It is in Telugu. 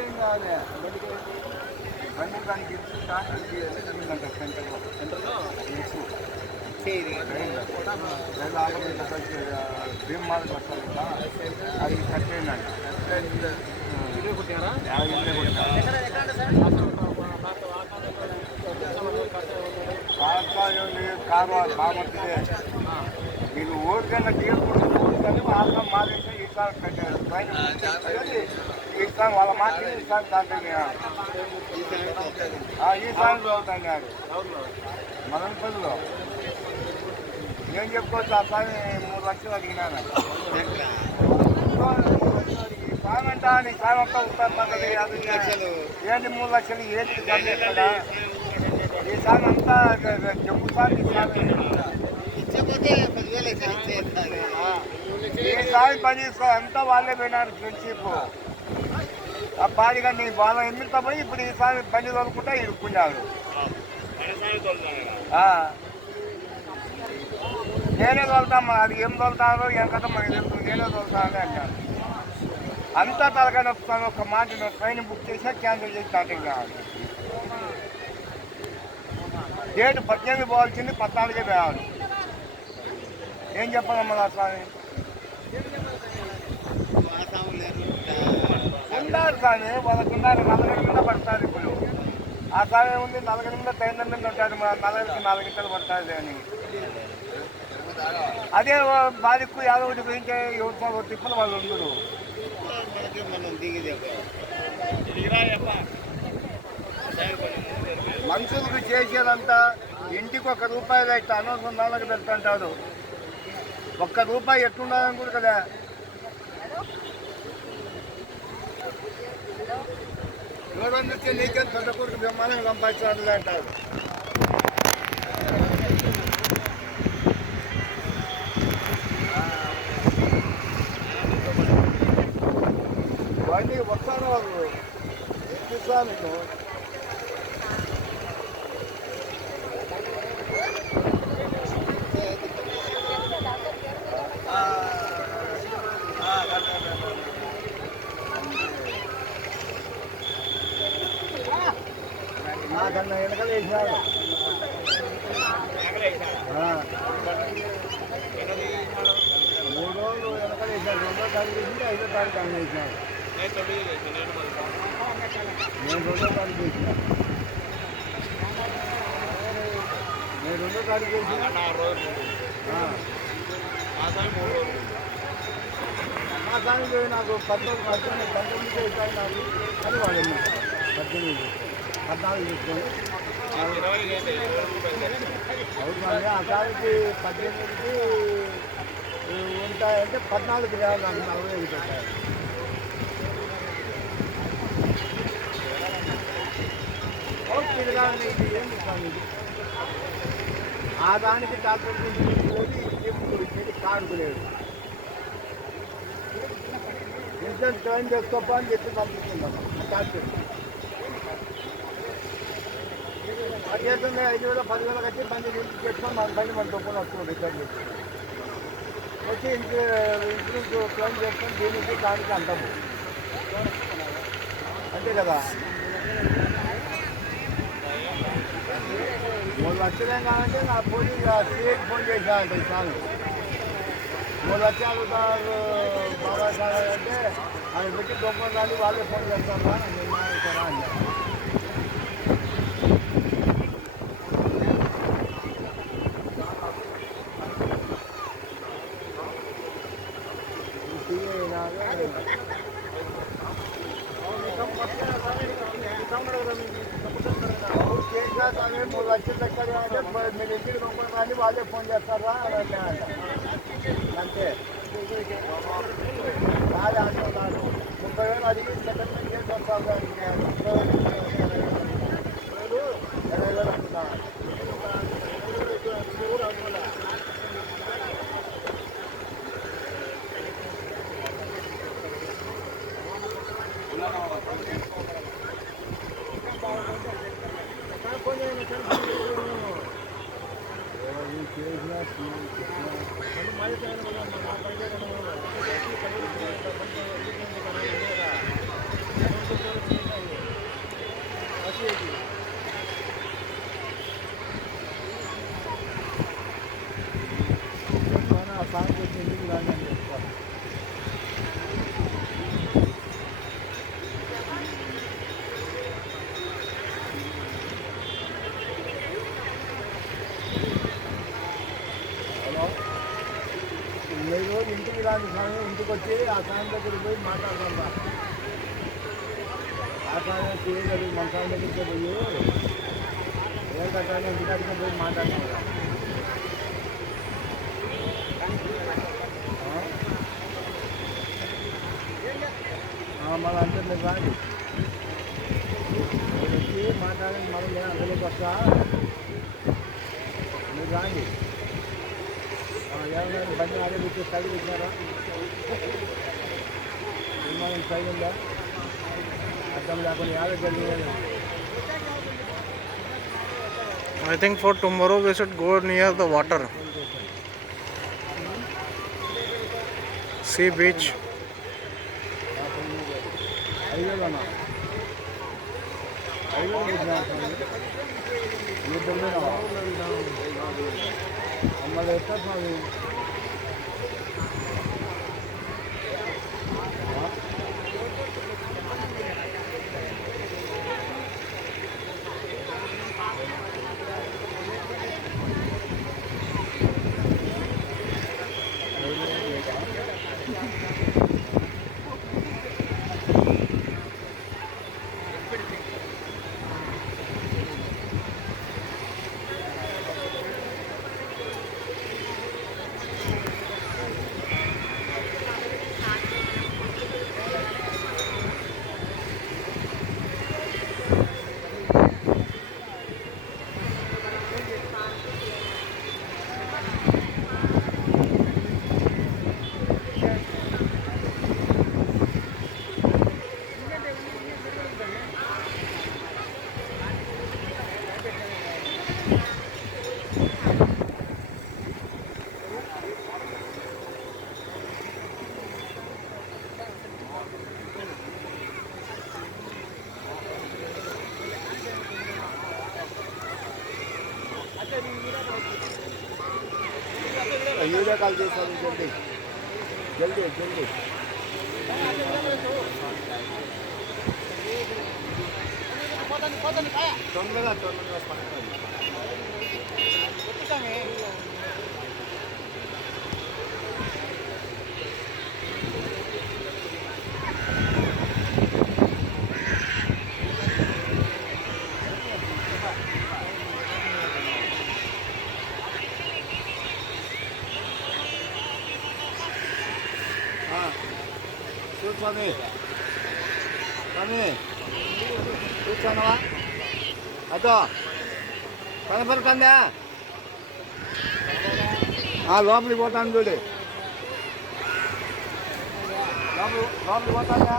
ఏం కావాలి బండి దానికి ఇచ్చిందంట సెంటర్లో భీమ్ మార్క్ వస్తారు కదా అది కట్టేయండి కారు బాగుంటుంది మీరు ఓరికైనా తీయకూడదు ఆసం మారేసి ఈసారి కట్టారు ఈసారి వాళ్ళ మాట ఈసారి దాంట్లో ఈసారి చదువుతాడు మదనపల్లిలో ఏం చెప్పుకోవచ్చు ఆ సారి 3 లక్షలు అడిగినాను సార్ అంట నీ సార్ అంతా ఉంటారు పక్కది అది ఏంటి 3 లక్షలు ఏంటి ఇక్కడ ఈసారి అంతా చెప్పు సార్ ఈసారి పని అంతా వాళ్ళే పోయినారు ఫ్రెండ్షిప్ ఆ బాడిగా నీ వాళ్ళ ఎమ్మితో పోయి ఇప్పుడు ఈసారి బండి తోలుకుంటా ఇరుక్కున్నారు నేనే తోలుతామా అది ఏం తోలుతారో ఏం కదా మనకి తెలుసు నేనే తోలుతాను అన్నాను అంతా తలకాయ నొప్పుతాను ఒక మాట ట్రైన్ బుక్ చేసా క్యాన్సిల్ చేసి స్టార్టింగ్ కావాలి డేట్ 18 పోవాల్సింది 14కే పోవాలి ఏం చెప్పాలమ్మా స్వామి ఉన్నారు స్వామి వాళ్ళకున్నారు 40 కింద పడతారు ఇప్పుడు ఆ స్వామి ఉంది 40 కింద ట్రైన్ మీద ఉంటాడు 4 గంటలు పడుతుంది అని అదే బాధిక్కు యాదో ఒకటి పోయింటే ఎవరు తిప్పలు వాళ్ళు ఉండరు మనుషులకు చేసేదంతా ఇంటికి ₹1 ఇట్లా అనవసరం నాలుగు పెడుతుంటారు ₹1 ఎట్లుండాలని కూడా కదా ఎవరన్నా నీకే పెద్ద కొడుకు బ్రహ్మాండంగా సంపాదించాలి అంటారు వాడిని వస్తాను వాళ్ళు ఎక్కిస్తాను నీకు నాకన్నా వెనకాల వేసినాడు 3 రోజులు వెనకాల వేసినాడు 2వ తారీఖు వేసింది 5వ తారీఖు అని వేసినాడు నేను 2వ తారీఖు వేసిన నేను 2వ తారీఖు వేసిన నా దానికి నాకు 19 వేసాను నాకు అని వాడింది 14 తీసుకొని అవుతుంది ఆ సారికి 18కి ఉంటాయంటే 14కి రాదు నాకు 45 పెట్టారు తిరగాలని ఇది ఏం చెప్తాను ఇది ఆ దానికి డాక్టర్ తీసుకుని కాడుకునేది ఇన్సూరెన్స్ క్లెయిమ్ చేసుకోపా అని చెప్పి పంపిస్తున్నాను డాక్టర్ అదేంటే 5,000 10,000 కట్టి బండి పెట్టుకొని మన బండి మన తొప్పున వస్తుంది రిటర్న్ చేసి వచ్చి ఇన్సూరెన్స్ క్లెయిమ్ చేసుకొని దీనికి దానికి అంటాము అంతే కదా 3 లక్షలు ఏం కావాలంటే నా పోలీస్ స్టేట్ ఫోన్ చేశానంట ఈసారి 3 లక్షలు అడుగుతారు బాగా కావాలంటే ఆయన పెట్టి దొంగలు వాళ్ళే ఫోన్ చేస్తారా నిర్ణయించారా అని చేసినా 3 లక్షలు దగ్గర మీరు ఇంటికి దొంగలు వాళ్ళే ఫోన్ చేస్తారా అని అంతే బాగా ఆడుతున్నారు 30,000 అడిగి సెటిల్మెంట్ చేసి వస్తాను 20,000 అంటున్నారు ఇంటికి వచ్చి ఆ సాయం దగ్గరికి పోయి మాట్లాడతాం రా. ఆ సాయం చేయగలి మన సాయం దగ్గరికి పోయి ఏ కట్టాలి ఇంటికాడికి పోయి మాట్లాడతాం రా. మళ్ళీ అంటే మీరు రాండి వచ్చి మాట్లాడండి. మళ్ళీ నేను అందులోకి వస్తా, మీరు రాండి. ఏమన్నా బండి ఆడే వచ్చి సైడ్ పెట్టినారా? విమానం సైడ్ ఉందా? అర్థం లేకుండా యాభై జరిగినాయి. I think for tomorrow we should go near the water. Sea beach. అయ్యేదన్నా మమ్మల్ని ఎక్కడ స్వామి वीडियो कॉल చేస్తాను జల్దీ జల్దీ జల్దీ తొందరగా స్వామి స్వామి కూర్చోనవా అదో కనపడుతుందా? లోపలికి పోతాను చూడు, లోపలికి పోతానా?